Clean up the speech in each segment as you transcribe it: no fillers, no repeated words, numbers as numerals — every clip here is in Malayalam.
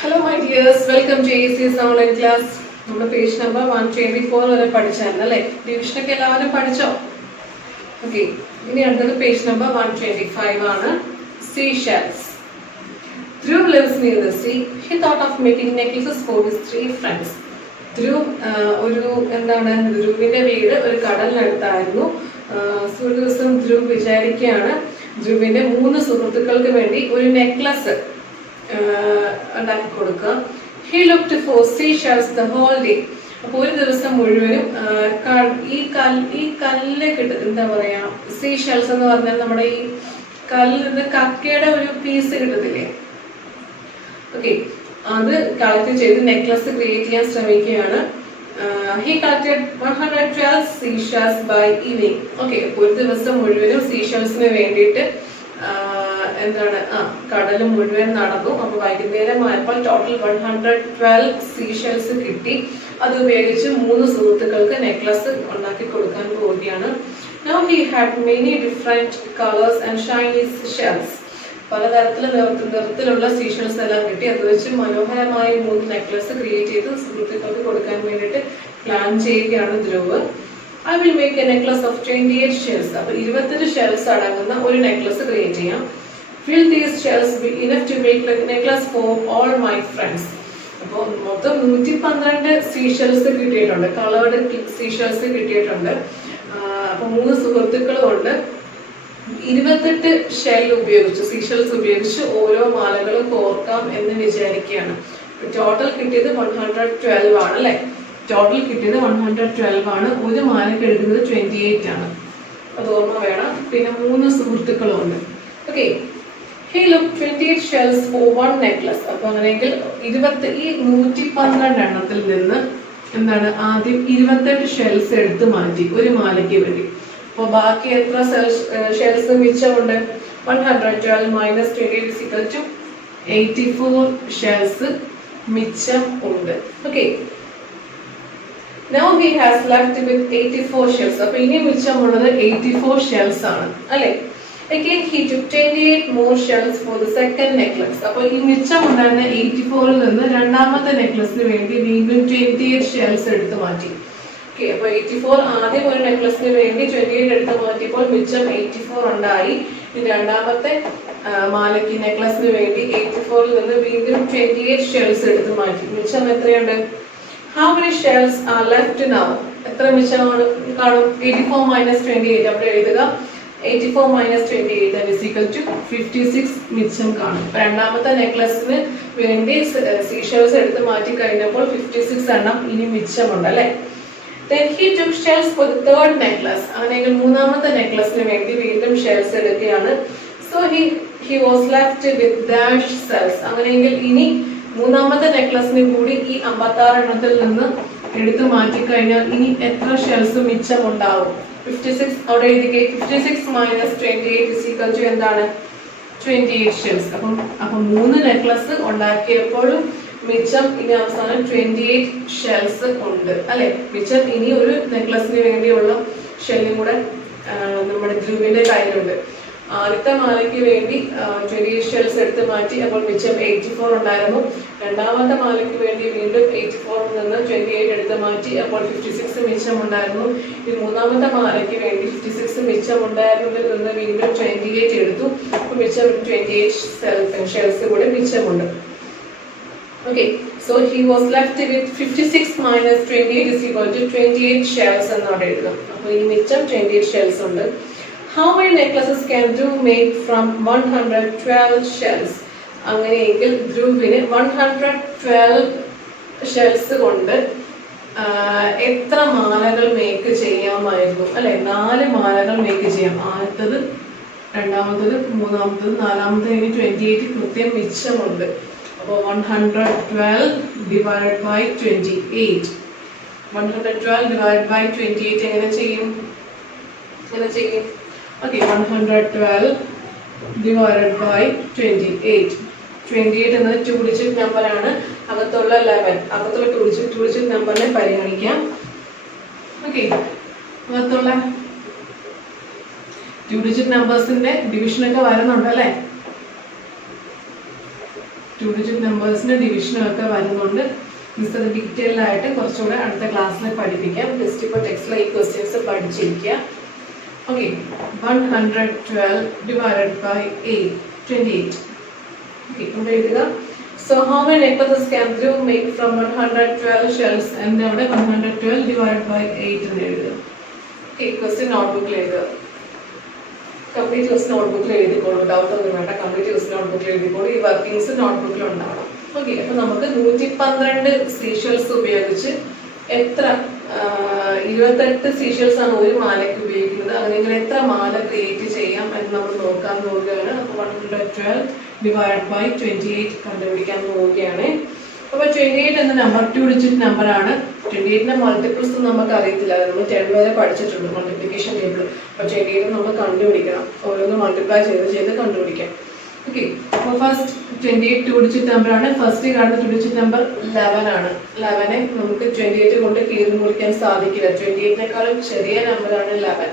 Hello my dears, welcome to ACS online class. നമ്മുടെ പേജ് നമ്പർ 124 വരെ പഠിച്ചായിരുന്നു അല്ലേ? ഡിവിഷനൊക്കെ എല്ലാവരും പഠിച്ചോ? ഓക്കെ, ഇനി അടുത്തത് പേജ് നമ്പർ 125 ആണ്. Seashells. Dhruv lives near the sea. He thought of making necklaces for his 3 friends. ധ്രുവിന്റെ വീട് ഒരു കടലിനടുത്തായിരുന്നു. ഒരു ദിവസം ധ്രുവ് വിചാരിക്കുകയാണ് ധ്രുവിന്റെ 3 സുഹൃത്തുക്കൾക്ക് വേണ്ടി ഒരു നെക്ലസ് ഉണ്ടാക്കി കൊടുക്കുക. He looked for seashells the whole day. അപ്പോൾ ഒരു ദിവസം മുഴുവനും ഈ കല്ല് എന്താ പറയാ, സീഷെൽസ് എന്ന് പറഞ്ഞാൽ നമ്മുടെ ഈ കല്ലിൽ നിന്ന് കക്കയുടെ ഒരു പീസ് കിട്ടത്തില്ലേ, ഓക്കെ, അത് കളക്ട് ചെയ്ത് നെക്ലസ് ക്രിയേറ്റ് ചെയ്യാൻ ശ്രമിക്കുകയാണ്. He collected 112 seashells by evening. Okay, ഒരു ദിവസം മുഴുവനും സീഷെൽസിന് വേണ്ടിയിട്ട് കടൽ മുഴുവൻ നടന്നു. അപ്പൊ വൈകുന്നേരം ആയപ്പോൾ ടോട്ടൽ 112 സീഷെൽസ് കിട്ടി. അത് ഉപയോഗിച്ച് 3 സുഹൃത്തുക്കൾക്ക് നെക്ലസ് ഉണ്ടാക്കി കൊടുക്കാൻ പോവുകയാണ്. Now he had many different colors and shiny shells. പലതരത്തിലുള്ള സീഷെൽസ് എല്ലാം കിട്ടി. അത് വെച്ച് മനോഹരമായ 3 നെക്ലസ് ക്രിയേറ്റ് ചെയ്ത് സുഹൃത്തുക്കൾക്ക് കൊടുക്കാൻ വേണ്ടിയിട്ട് പ്ലാൻ ചെയ്യുകയാണ് Dhruv. I will make a necklace of 28 shells. അപ്പോൾ 28 ഷെൽസ് അടങ്ങുന്ന ഒരു നെക്ലസ് ക്രിയേറ്റ് ചെയ്യാം. Will these shells be enough to make a necklace for all my friends? അപ്പോൾ മൊത്തം 112 സീഷെൽസ് കിട്ടിയിട്ടുണ്ട്, കളേർഡ് സീഷെൽസ് കിട്ടിയിട്ടുണ്ട്. അപ്പൊ 3 സുഹൃത്തുക്കളും ഉണ്ട്. 28 ഷെൽ ഉപയോഗിച്ച് സീഷെൽസ് ഉപയോഗിച്ച് ഓരോ മാലകളും കോർക്കാം എന്ന് വിചാരിക്കുകയാണ്. ടോട്ടൽ കിട്ടിയത് 112 ആണ് അല്ലെ? ടോട്ടൽ കിട്ടിയത് 112 ആണ്. ഒരു മാലയ്ക്ക് എടുക്കുന്നത് 28 ആണ്, അത് ഓർമ്മ വേണം. പിന്നെ 3 സുഹൃത്തുക്കളും ഉണ്ട്. Okay, he looked 28 shells for one necklace. അപ്പൊ അങ്ങനെയെങ്കിൽ ഈ 112 എണ്ണത്തിൽ നിന്ന് ആദ്യം 28 ഷെൽസ് എടുത്ത് മാറ്റി ഒരു മാലയ്ക്ക് വേണ്ടി. അപ്പൊ ബാക്കി എത്ര ഷെൽസ് മിച്ചമുണ്ട്? 112 minus 28 is equal to 84 shells മിച്ചം ഉണ്ട്. Okay, now he has left with 84 shells. അപ്പൊ ഇനി മിച്ചമുള്ളത് 84 ഷെൽസ് ആണ് അല്ലെ? Again he took 28 more shells for the second necklace. അപ്പോൾ ഈ മിച്ചമുണ്ടായിരുന്ന 84ൽ നിന്ന് രണ്ടാമത്തെ നെക്ലസിന് വേണ്ടി വീണ്ടും 28 ഷെൽസ് എടുത്ത് മാറ്റി. ഓക്കെ, അപ്പൊ 84 ആദ്യം ഒരു നെക്ലസിന് വേണ്ടി 28 എടുത്ത് മാറ്റിയപ്പോൾ മിച്ചം 84 ഉണ്ടായി. ഇനി രണ്ടാമത്തെ മാലയ്ക്ക് നെക്ലസിന് വേണ്ടി 84ൽ നിന്ന് വീണ്ടും 28 ഷെൽസ് എടുത്ത് മാറ്റി. മിച്ചം എത്രയുണ്ട്? How many shells are left now? എത്ര മിച്ചമാണ് കാണും? 84 minus 28. അവിടെ എഴുതുക 84 minus 28 that is equal to 56 മിച്ചം കാണും. രണ്ടാമത്തെ നെക്ലസിന് വേണ്ടി സീഷെൽസ് എടുത്ത് മാറ്റി കഴിഞ്ഞപ്പോൾ 56 എണ്ണം ഇനി മിച്ചമുണ്ട് അല്ലെ? Then he took shells for the third necklace. അങ്ങനെയെങ്കിൽ മൂന്നാമത്തെ നെക്ലസിന് വേണ്ടി വീണ്ടും ഷെൽസ് എടുക്കുകയാണ്. So he was left with dash shells. അങ്ങനെയെങ്കിൽ ഇനി മൂന്നാമത്തെ നെക്ലസിന് കൂടി ഈ 56 എണ്ണത്തിൽ നിന്ന് എടുത്തു മാറ്റി കഴിഞ്ഞാൽ ഇനി എത്ര ഷെൽസ് മിച്ചം ഉണ്ടാവും? 56 അവിടെ എഴുതിക്കേ. 56 minus 28 is equal to എന്താണ്? 28 ഷെൽസ്. അപ്പം 3 നെക്ലസ് ഉണ്ടാക്കിയപ്പോഴും മിച്ചം ഇനി അവസാനം 28 ഷെൽസ് ഉണ്ട് അല്ലെ? മിച്ചം ഇനി ഒരു നെക്ലസിന് വേണ്ടിയുള്ള ഷെല്ലും കൂടെ നമ്മുടെ ധ്രുവിന്റെ കയ്യിലുണ്ട്. ആദ്യത്തെ മാലയ്ക്ക് വേണ്ടി 28 ഷെൽസ് എടുത്ത് മാറ്റി, അപ്പോൾ മിച്ചം 84 ഉണ്ടായിരുന്നു. രണ്ടാമത്തെ മാലയ്ക്ക് വേണ്ടി വീണ്ടും 84ൽ നിന്ന് 28 എടുത്ത് മാറ്റി, അപ്പോൾ 56 മിച്ചം ഉണ്ടായിരുന്നു. ഈ മൂന്നാമത്തെ മാലയ്ക്ക് വേണ്ടി 56 മിച്ചം ഉണ്ടായിരുന്നതിൽ നിന്ന് വീണ്ടും 28 എടുത്തു, അപ്പോൾ മിച്ചം 28 ഷെൽസ് കൂടെ മിച്ചമുണ്ട്. Okay, so he was left with 56 minus 28 is equal to 28 shells എന്നവിടെ എഴുതാം. അപ്പോൾ ഈ മിച്ചം 28 ഷെൽസ് ഉണ്ട്. How many necklaces can Dhruv make from 112 shells? അങ്ങനെയെങ്കിൽ ധ്രുവിന് 112 ഷെൽസ് കൊണ്ട് എത്ര മാലകൾ മേക്ക് ചെയ്യാമായിരുന്നു അല്ലെ? 4 മാലകൾ മേക്ക് ചെയ്യാം. ആദ്യത്തത്, രണ്ടാമത്തത്, മൂന്നാമത്തത്, നാലാമത്തത്, ഇനി 28 കൃത്യം മിച്ചമുണ്ട്. അപ്പോൾ 112 divided by 28. 112 divided by 28 എങ്ങനെ ചെയ്യും? Okay, 112 divided by 28. 28 എന്നത് 2 ഡിജിറ്റ് നമ്പർ ആണ്. അകത്തുള്ള 11, അകത്തുള്ള 2 ഡിജിറ്റ് നമ്പറിനെ പരിഗണിക്കാം. ഓക്കെ, അകത്തുള്ള 2 ഡിജിറ്റ് നമ്പേഴ്സിന്റെ ഡിവിഷൻ ഒക്കെ വരുന്നുണ്ട് അല്ലേ? 2 ഡിജിറ്റ് നമ്പേഴ്സിന്റെ ഡിവിഷനും ഒക്കെ വരുന്നുണ്ട്. മിസ് അത് ഡീറ്റെയിൽഡ് ആയിട്ട് കുറച്ചുകൂടെ അടുത്ത ക്ലാസ്സിൽ പഠിപ്പിക്കാം. ജസ്റ്റ് ഇപ്പോൾ ടെക്സ്റ്റിലെ ഈ ക്വസ്റ്റ്യൻസ് പഠിച്ചിരിക്കുക. Okay, 112 divided by 8, 28. ഇവിടെ എഴുതുക. So how many necklaces can you make from 112 shells? And അവിടെ 112 divided by 8 എന്ന് എഴുതുക. ഓക്കെ, ക്വസ്റ്റ്യൻ നോട്ട്ബുക്കിൽ എഴുതുക. കംപ്ലീറ്റ് ക്വസ്റ്റ്യൻ നോട്ട്ബുക്കിൽ എഴുതിക്കോളൂ, ഡൗട്ട് ഒന്നും വേണ്ട. കംപ്ലീറ്റ് ക്വസ്റ്റ്യൻ നോട്ട്ബുക്കിൽ എഴുതിക്കോളൂ. ഈ വർക്കിംഗ്സ് നോട്ട്ബുക്കിൽ ഉണ്ടാവണം. ഓക്കെ, അപ്പൊ നമുക്ക് 112 സീഷൽസ് ഉപയോഗിച്ച് എത്ര 28 സീഷൽസ് ആണ് ഒരു മാലയ്ക്ക് ഉപയോഗിക്കുന്നത്. അങ്ങനെ എത്ര മാല ക്രിയേറ്റ് ചെയ്യാം എന്ന് നമ്മൾ നോക്കാൻ പോവുകയാണ്. അപ്പൊ 112 divided by 28 കണ്ടുപിടിക്കാൻ പോവുകയാണ്. അപ്പൊ 28 എന്ന നമ്പർ 2 ഡിജിറ്റ് നമ്പർ ആണ്. 28ന്റെ മൾട്ടിപ്പിൾസ് നമുക്ക് അറിയത്തില്ല, നമ്മൾ 10 വരെ പഠിച്ചിട്ടുണ്ട് മൾട്ടിപ്ലിക്കേഷൻ ടേബിൾ. അപ്പൊ 28 നമ്മൾ കണ്ടുപിടിക്കണം, ഓരോന്ന് മൾട്ടിപ്ലൈ ചെയ്ത് കണ്ടുപിടിക്കാം. ഓക്കെ, അപ്പൊ ഫസ്റ്റ് 28 2 ഡിജിറ്റ് നമ്പർ ആണ്. ഫസ്റ്റ് കാണുന്ന 2 ഡിജിറ്റ് നമ്പർ 11 ആണ്. 11നെ നമുക്ക് 28 കൊണ്ട് കീറി മുറിക്കാൻ സാധിക്കില്ല. 28നേക്കാളും ചെറിയ നമ്പറാണ് 11.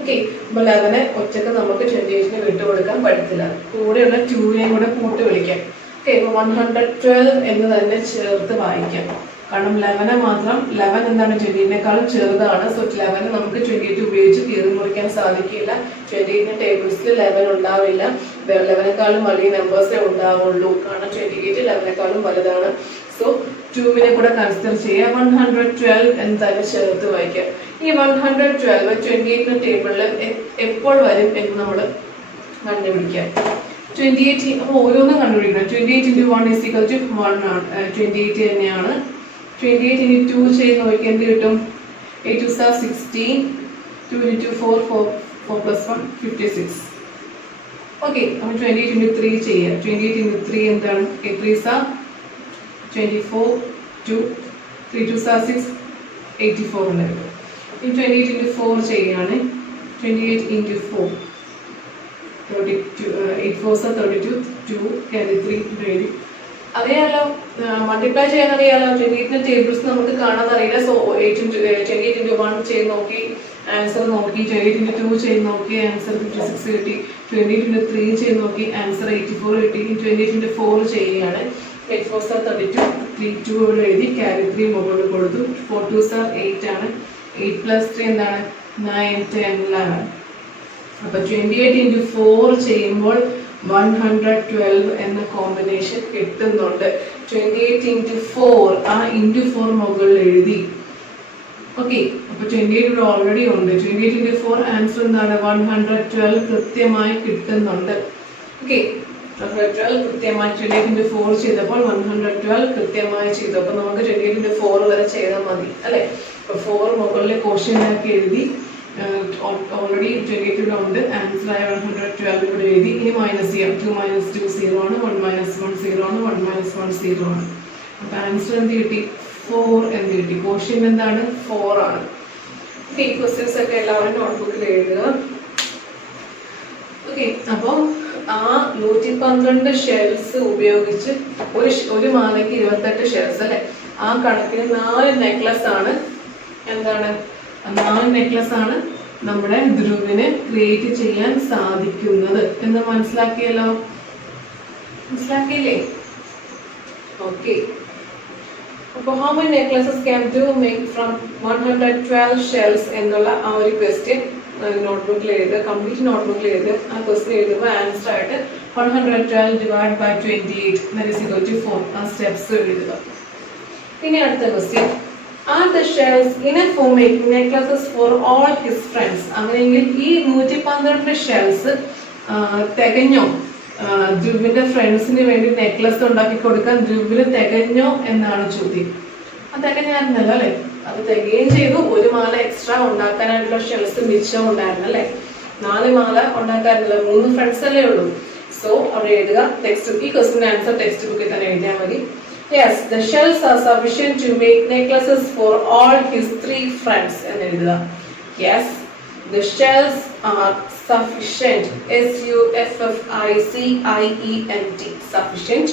ഓക്കെ, അപ്പൊ 11നെ ഒറ്റക്ക് നമുക്ക് 28ന് വിട്ടുകൊടുക്കാൻ പറ്റത്തില്ല. കൂടെയുള്ള 2നെയും കൂടെ കൂട്ടി വിളിക്കാം. ഓക്കെ, അപ്പൊ 112 എന്ന് തന്നെ ചേർത്ത് വായിക്കാം. കാരണം 11 മാത്രം 11 എന്താണ് 28നേക്കാളും ചെറുതാണ്. സോ 11 നമുക്ക് 28 ഉപയോഗിച്ച് കീറി മുറിക്കാൻ സാധിക്കില്ല. 28ന്റെ ടേബിൾസിൽ 11 ഉണ്ടാവില്ല. 11നേക്കാളും വലിയ നമ്പേഴ്സേ ഉണ്ടാവുള്ളൂ. കാരണം 28 11നേക്കാളും വലുതാണ്. സോ 2നെ കൂടെ കൺസിഡർ ചെയ്യുക. 112 എന്ന് തന്നെ ചേർത്ത് വായിക്കാം. ഈ 112 28ന്റെ ടേബിളിൽ എപ്പോൾ വരും എന്ന് നമ്മൾ കണ്ടുപിടിക്കാം. 28 അപ്പോൾ ഓരോന്നും കണ്ടുപിടിക്കണം. 28 into 1 is equal to 1 ആണ്. 28 തന്നെയാണ്. 28 into 2 ചെയ്ത് നോക്കി എന്ത് കിട്ടും? 8 2s are 16. 2 into 4 4 plus 1 56. Okay, അപ്പോൾ 28 into 3 ചെയ്യാം. 28 into 3 എന്താണ്? 8 3s are 24. 2 3 2s are 6 84 എന്ന് കിട്ടും. ഇനി 28 into 4 ചെയ്യുകയാണ്. 28 into 4 32 8 4s are 32. 2 carry 3 ready. അറിയാലോ, മൾട്ടിപ്ലൈ ചെയ്യാൻ അറിയാലോ. 28ന്റെ ടേബിൾസ് നമുക്ക് കാണാൻ അറിയില്ല. സോ 28 into 1 ചെയ്ത് നോക്കി, ആൻസർ നോക്കി. 28 into 2 ചെയ്ത് നോക്കി, ആൻസർ 56 കിട്ടി. 28 into 3 ചെയ്ത് നോക്കി, ആൻസർ 84 കിട്ടി. 28 into 4 ചെയ്യുകയാണ്. 8 4s are 32. 3 2 ഇവിടെ എഴുതി, carry 3 മുകളിൽ കൊടുത്തു. 4 2s are 8 ആണ്. 8 plus 3 എന്താണ്? 9 10 11. അപ്പൊ 28 into 4 ചെയ്യുമ്പോൾ 112 എന്ന കോമ്പിനേഷൻ കിട്ടുന്നുണ്ട്. 28 into 4 ആ into 4 മുകളിൽ എഴുതി. ഓക്കെ, അപ്പൊ 28 ഇവിടെ ഓൾറെഡി ഉണ്ട്. 28 into 4 ആൻസർ എന്താണ്? 112 കൃത്യമായി കിട്ടുന്നുണ്ട്. ഓക്കെ, 112 കൃത്യമായി 28 into 4 ചെയ്തപ്പോൾ 112 കൃത്യമായി ചെയ്തു. അപ്പൊ നമുക്ക് 28 into 4 വരെ ചെയ്താൽ മതി അല്ലെ. അപ്പൊ 4 മുകളിൽ ക്വസ്റ്റ്യനാക്കി എഴുതി. ഓൾറെഡി 28 ഉണ്ട്. ആൻസർ ആയ 112 ഇവിടെ എഴുതി. ഇനി മൈനസ് ചെയ്യാം. 2 minus 2 0 ആണ്. 1 minus 1 0 ആണ്. 1 minus 1 0 ആണ്. അപ്പൊ ആൻസർ എന്ത് കിട്ടി? 4 എന്ന് കിട്ടി. ക്വസ്റ്റ്യൻ എന്താണ്? 4 ആണ്. ഈ ക്വസ്റ്റ്യൻസ് ഒക്കെ എല്ലാവരും നോട്ട്ബുക്കിൽ എഴുതുക. ഓക്കെ, അപ്പോൾ ആ 112 ഷെൽസ് ഉപയോഗിച്ച് ഒരു മാലയ്ക്ക് 28 ഷെൽസ് അല്ലെ. ആ കണക്കിന് 4 നെക്ലസ് ആണ്. എന്താണ്? 4 നെക്ലസ് ആണ് നമ്മുടെ ധ്രുവിനെ ക്രിയേറ്റ് ചെയ്യാൻ സാധിക്കുന്നത് എന്ന് മനസ്സിലാക്കിയല്ലോ. മനസ്സിലാക്കിയില്ലേ? ഓക്കെ, അപ്പോൾ how many necklaces can you make from 112 shells എന്നുള്ള ആ ഒരു ക്വസ്റ്റ്യൻ നോട്ട്ബുക്കിൽ എഴുതുക. കംപ്ലീറ്റ് നോട്ട്ബുക്കിൽ എഴുതുക. ആ ക്വസ്റ്റ്യൻ എഴുതുമ്പോൾ ആൻസർ ആയിട്ട് 112 divided by 28 that is equal to 4 ആ സ്റ്റെപ്സ് എഴുതുക. ഇനി അടുത്ത question, are the shells enough for making necklaces for all his friends? അങ്ങനെയെങ്കിൽ ഈ 112 ഷെൽസ് തികഞ്ഞോ? ധ്രുവിന്റെ ഫ്രണ്ട്സിന് വേണ്ടി നെക്ലസ് ഉണ്ടാക്കി കൊടുക്കാൻ ധ്രുവിന് തികഞ്ഞോ എന്നാണ് ചോദ്യം. അത് തികഞ്ഞായിരുന്നല്ലോ അല്ലെ. അത് തികയും ചെയ്തു. ഒരു മാല എക്സ്ട്രാ ഉണ്ടാക്കാനായിട്ടുള്ള ഷെൽസ് മിച്ചം ഉണ്ടായിരുന്നു അല്ലെ. 4 മാല ഉണ്ടാക്കാറില്ല. 3 ഫ്രണ്ട്സ് അല്ലേ ഉള്ളൂ. സോ അവിടെ എഴുതുക. ടെക്സ്റ്റ് ഈ ക്വസ്റ്റ്യൻ ആൻസർ ടെക്സ്റ്റ് ബുക്കിൽ തന്നെ എഴുതിയാൽ മതി. Yes, the shells are sufficient to make necklaces for all his 3 friends. എന്ന് എഴുതുക. Yes, the shells are sufficient. SUFFICIENT. Sufficient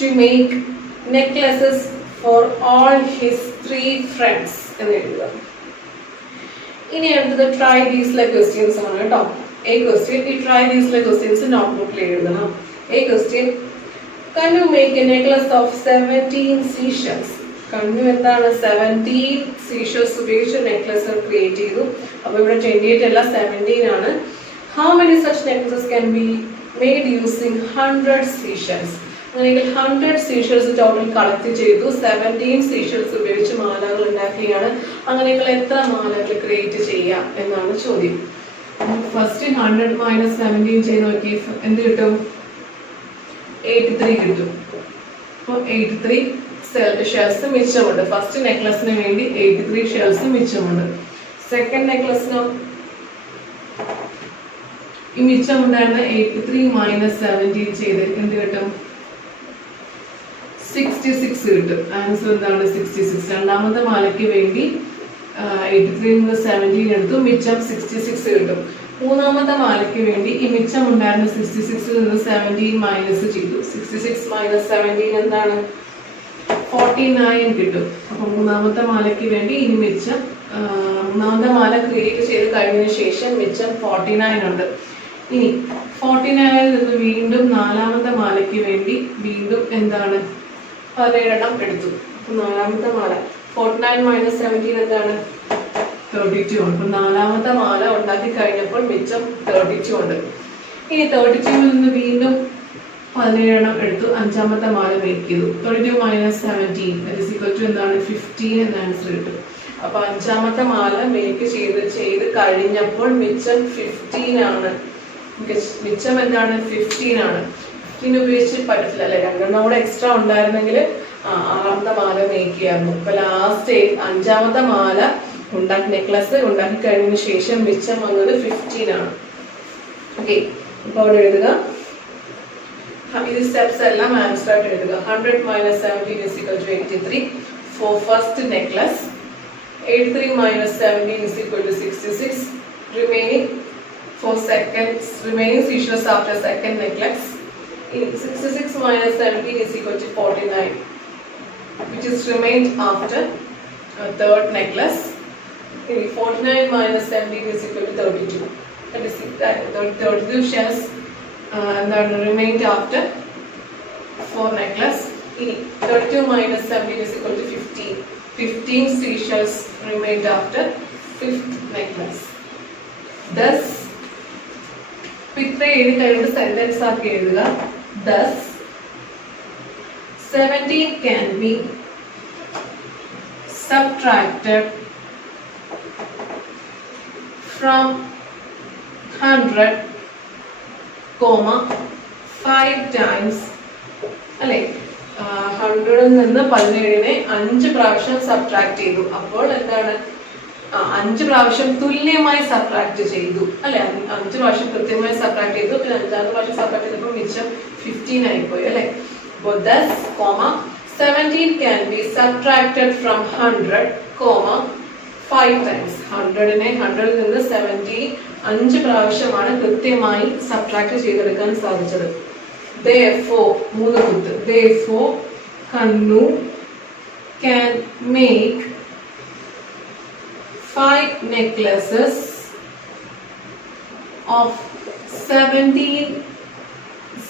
to make necklaces for all his 3 friends. എന്ന് എഴുതുക. ഇനി അടുത്തത് try these like questions ആണ് കേട്ടോ. A question, ഈ try these like questions നോട്ട്ബുക്കിൽ എഴുതണം. A question, Kanu make a necklace of 17 seashells. Kanu എന്താണ് 17 seashells ഉപയോഗിച്ച് necklace create ചെയ്തു. അപ്പോൾ ഇവിടെ 28 അല്ല 17 ആണ്. How many such necklaces can be made using 100 seashells? അങ്ങനെയെങ്കിൽ 100 seashells ടോട്ടൽ കളക്ട് ചെയ്തു. 17 seashells ഉപയോഗിച്ച് മാലകൾ ഉണ്ടാക്കുകയാണ്. അങ്ങനെയെങ്കിൽ എത്ര മാലകൾ ക്രിയേറ്റ് ചെയ്യാം എന്നാണ് ചോദ്യം. ഫസ്റ്റ് 100 മൈനസ് 17 ചെയ്ത് നോക്കി എന്ത് കിട്ടും? 83 കിട്ടും. അപ്പോൾ 83 ഷെൽസ് മിച്ചമുണ്ട്. ഫസ്റ്റ് നെക്ലസിന് വേണ്ടി 83 ഷെൽസ് മിച്ചമുണ്ട്. സെക്കൻഡ് നെക്ലസിനോ ഈ മിച്ചമുണ്ടായിരുന്ന 83 മൈനസ് 17 ചെയ്ത് എന്ത് കിട്ടും? 66 കിട്ടും. ആൻസർ എന്താണ്? 66. രണ്ടാമത്തെ മാലയ്ക്ക് വേണ്ടി 83 നിന്ന് 17 എടുത്തു, മിച്ചം 66 കിട്ടും. മൂന്നാമത്തെ മാലയ്ക്ക് വേണ്ടി ഈ മിച്ചം ഉണ്ടായിരുന്ന 66 നിന്ന് 17 മൈനസ് ചെയ്തു. 66 മൈനസ് 17 എന്താണ്? 49 കിട്ടും. അപ്പൊ മൂന്നാമത്തെ മാലയ്ക്ക് വേണ്ടി ഇനി മിച്ചം മൂന്നാമത്തെ മാല ക്രിയേറ്റ് ചെയ്ത് കഴിഞ്ഞതിന് ശേഷം മിച്ചം 49 ഉണ്ട്. ഇനി 49 നിന്ന് വീണ്ടും നാലാമത്തെ മാലയ്ക്ക് വേണ്ടി വീണ്ടും എന്താണ്? 17 എടുത്തു. അപ്പൊ നാലാമത്തെ മാല 49 മൈനസ് 17 എന്താണ്? 32 ഉണ്ട്. അപ്പൊ നാലാമത്തെ മാല ഉണ്ടാക്കി കഴിഞ്ഞപ്പോൾ മിച്ചം 32 ഉണ്ട്. ഇനി 32 നിന്ന് വീണ്ടും 17 എടുത്തു, അഞ്ചാമത്തെ മാല മേക്ക് ചെയ്തു. 32 മൈനസ് 17 എന്താണ്? 15 എന്ന ആൻസർ കിട്ടും. അപ്പൊ അഞ്ചാമത്തെ മാല മേക്ക് ചെയ്ത് കഴിഞ്ഞപ്പോൾ മിച്ചം 15 ആണ്. മിച്ചം എന്താണ്? 15 ആണ്. 15 ഉപയോഗിച്ച് പറ്റത്തില്ല അല്ലെ? രണ്ടെണ്ണം കൂടെ എക്സ്ട്രാ ഉണ്ടായിരുന്നെങ്കിൽ ആറാമത്തെ മാല മേക്ക് ചെയ്യായിരുന്നു. അപ്പൊ ലാസ്റ്റ് അഞ്ചാമത്തെ മാല നെക്ലസ് ഉണ്ടാക്കി കഴിഞ്ഞതിന് ശേഷം മിച്ചം വന്നത് 15 ആണ്. ഓക്കെ, അപ്പൊ അവിടെ എഴുതുക. ഇത് സ്റ്റെപ്സ് എല്ലാം ആൻസർ ആയിട്ട് എഴുതുക. 100 minus 17 is equal to 83 for first necklace. 83 minus 17 is equal to 66. Remaining seashells after second necklace. 66 minus 17 is equal to 49, which is remained after third necklace. 49 minus 17 is equal to 32. That is 32 shells remained after fourth necklace. 32 minus 17 is equal to 15. 15 seashells remained after fifth necklace. Thus, sentence ആക്കി എഴുതുക. Thus, 17 can be subtracted from 100, 5 times. അല്ലെ? 100 നിന്ന് 17 5 പ്രാവശ്യം സബ്ട്രാക്ട് ചെയ്തു. അപ്പോൾ എന്താണ്? 5 പ്രാവശ്യം തുല്യമായി സബ്ട്രാക്ട് ചെയ്തു അല്ലെ? 5 പ്രാവശ്യം കൃത്യമായി സബ്ട്രാക്ട് ചെയ്തു. പിന്നെ 5ാമത്തെ പ്രാവശ്യം സബ്ട്രാക്ട് ചെയ്തപ്പോൾ മിച്ചം 15 ആയിപ്പോയി അല്ലെ? അപ്പോൾ thus, 17 can be subtracted from 100, 5 times. 100 നിന്ന് 17 5 പ്രാവശ്യമാണ് കൃത്യമായി സബ്ട്രാക്ട് ചെയ്തെടുക്കാൻ സാധിച്ചത്. Therefore, Kanu can make 5 necklaces of 17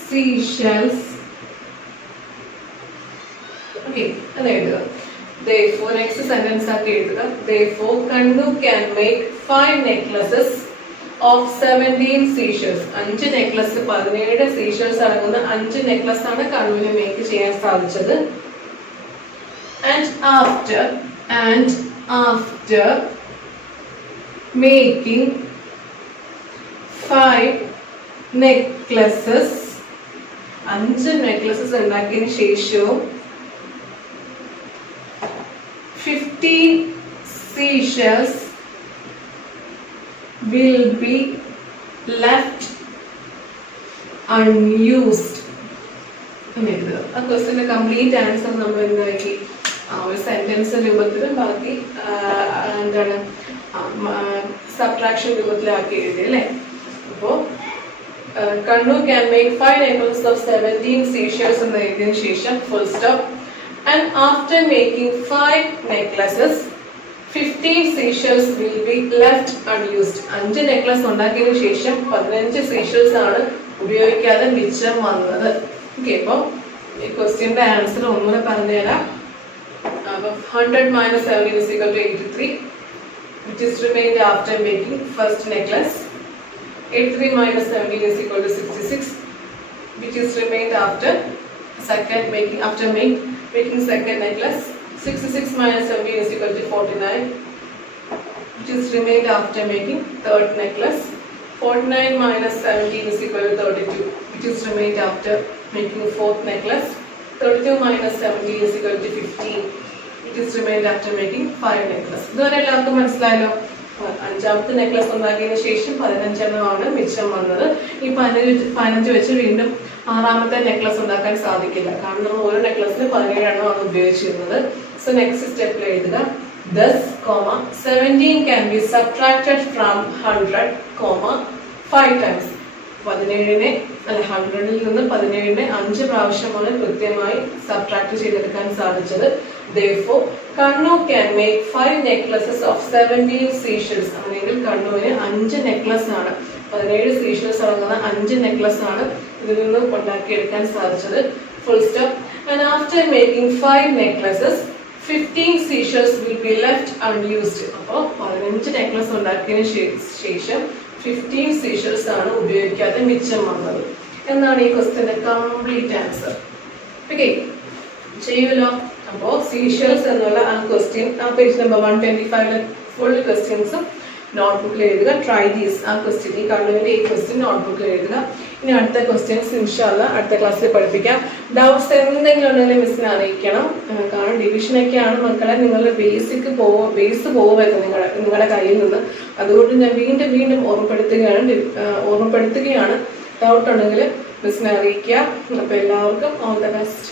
seashells. Okay, therefore, next sentence therefore, Kanu can make 5 necklaces of 17 seashells. 5 necklace 17 seashells അടങ്ങുന്ന 5 necklace ആണ് കണ്ണുവിന് മേക്ക് ചെയ്യാൻ സാധിച്ചത്. And after making 5 necklaces, 5 necklaces ഉണ്ടാക്കിയതിനു ശേഷവും 15 seashells will be left unused. ആ ക്വസ്റ്റ്യന്റെ കംപ്ലീറ്റ് ആൻസർ നമ്മൾ എന്താക്കി? ഒരു സെന്റൻസ് രൂപത്തിലും ബാക്കി എന്താണ് സബ്ട്രാക്ഷൻ രൂപത്തിലാക്കി എഴുതി അല്ലേ? അപ്പോൾ Kanu can make 5 necklaces of 17 seashells എന്ന് എഴുതിയതിനു ശേഷം full stop. And after making 5 necklaces, 15 seashells will be left unused. 5 necklace ഉണ്ടാക്കിയതിനു ശേഷം 15 seashells ആണ് ഉപയോഗിക്കാതെ മിച്ചം വന്നത്. ഓക്കെ, അപ്പോൾ ഈ ക്വസ്റ്റ്യൻ്റെ ആൻസർ ഒന്നുകൂടെ പറഞ്ഞുതരാം. അപ്പം 100 minus 17 is equal to 83, which is remained after making first necklace. 83 minus 17 is equal to 66, which is remained after making second necklace. 66 minus 17 is equal to 49, which is remained after making third necklace. 49 minus 17 is equal to 32, which is remained after making fourth necklace. 32 minus 17 is equal to 15, which is remained after making 5 necklace. ഇതുവരെ എല്ലാവർക്കും മനസ്സിലായല്ലോ. അഞ്ചാമത്തെ നെക്ലസ് ഉണ്ടാക്കിയതിനു ശേഷം 15 മിച്ചം വന്നത്. ഈ 15 വെച്ച് വീണ്ടും ആറാമത്തെ നെക്ലസ് ഉണ്ടാക്കാൻ സാധിക്കില്ല, കാരണം നമ്മൾ ഓരോ നെക്ലസിന് 17 ഉപയോഗിച്ചിരുന്നത്. സോ നെക്സ്റ്റ് സ്റ്റെപ്പിൽ എഴുതുക thus, 17 can be subtracted from 100, 5 times. 17നെ അല്ല 100ൽ നിന്ന് 17നെ 5 പ്രാവശ്യമാണ് കൃത്യമായി സബ്ട്രാക്ട് ചെയ്തെടുക്കാൻ സാധിച്ചത്. Therefore, Kannu can make 5 necklaces of 17 seashells. അങ്ങനെയെങ്കിൽ കണ്ണുവിന് 5 നെക്ലസ് ആണ്, 17 സീഷൽസ് അടങ്ങുന്ന 5 നെക്ലസ് ആണ് ഇതിൽ നിന്ന് ഉണ്ടാക്കിയെടുക്കാൻ സാധിച്ചത്. Full stop. And after making 5 necklaces, 15 seashells will be left unused. അപ്പോൾ 15 നെക്ലസ് ഉണ്ടാക്കിയതിനു ശേഷം 15 seashells ആണ് ഉപയോഗിക്കാതെ മിച്ചം വന്നത് എന്നാണ് ഈ ക്വസ്റ്റ്യന്റെ കംപ്ലീറ്റ് ആൻസർ. ഓക്കെ, ചെയ്യുമല്ലോ. അപ്പോൾ സീഷൽസ് എന്നുള്ള ആ ക്വസ്റ്റ്യൻ ആ പേജ് നമ്പർ 125 ഫുൾ ക്വസ്റ്റ്യൻസും നോട്ട്ബുക്കിൽ എഴുതുക. Try these. ആ ക്വസ്റ്റ്യൻ, ഈ കണ്ണുവിൻ്റെ ഈ ക്വസ്റ്റ്യൻ നോട്ട്ബുക്കിൽ എഴുതുക. ഇനി അടുത്ത ക്വസ്റ്റ്യൻസ് ഇൻഷാല്ലാ അടുത്ത ക്ലാസ്സിൽ പഠിപ്പിക്കാം. ഡൗട്ട്സ് എന്തെങ്കിലും ഉണ്ടെങ്കിൽ മിസ്സിനെ അറിയിക്കണം. കാരണം ഡിവിഷനൊക്കെയാണ് മക്കളെ, നിങ്ങളുടെ ബേസ് പോവുമായിരുന്നു നിങ്ങളുടെ കയ്യിൽ നിന്ന്. അതുകൊണ്ട് ഞാൻ വീണ്ടും ഓർമ്മപ്പെടുത്തുകയാണ്. ഡൗട്ട് ഉണ്ടെങ്കിൽ മിസ്സിനെ അറിയിക്കുക. അപ്പോൾ എല്ലാവർക്കും ഓൾ ദ ബെസ്റ്റ്.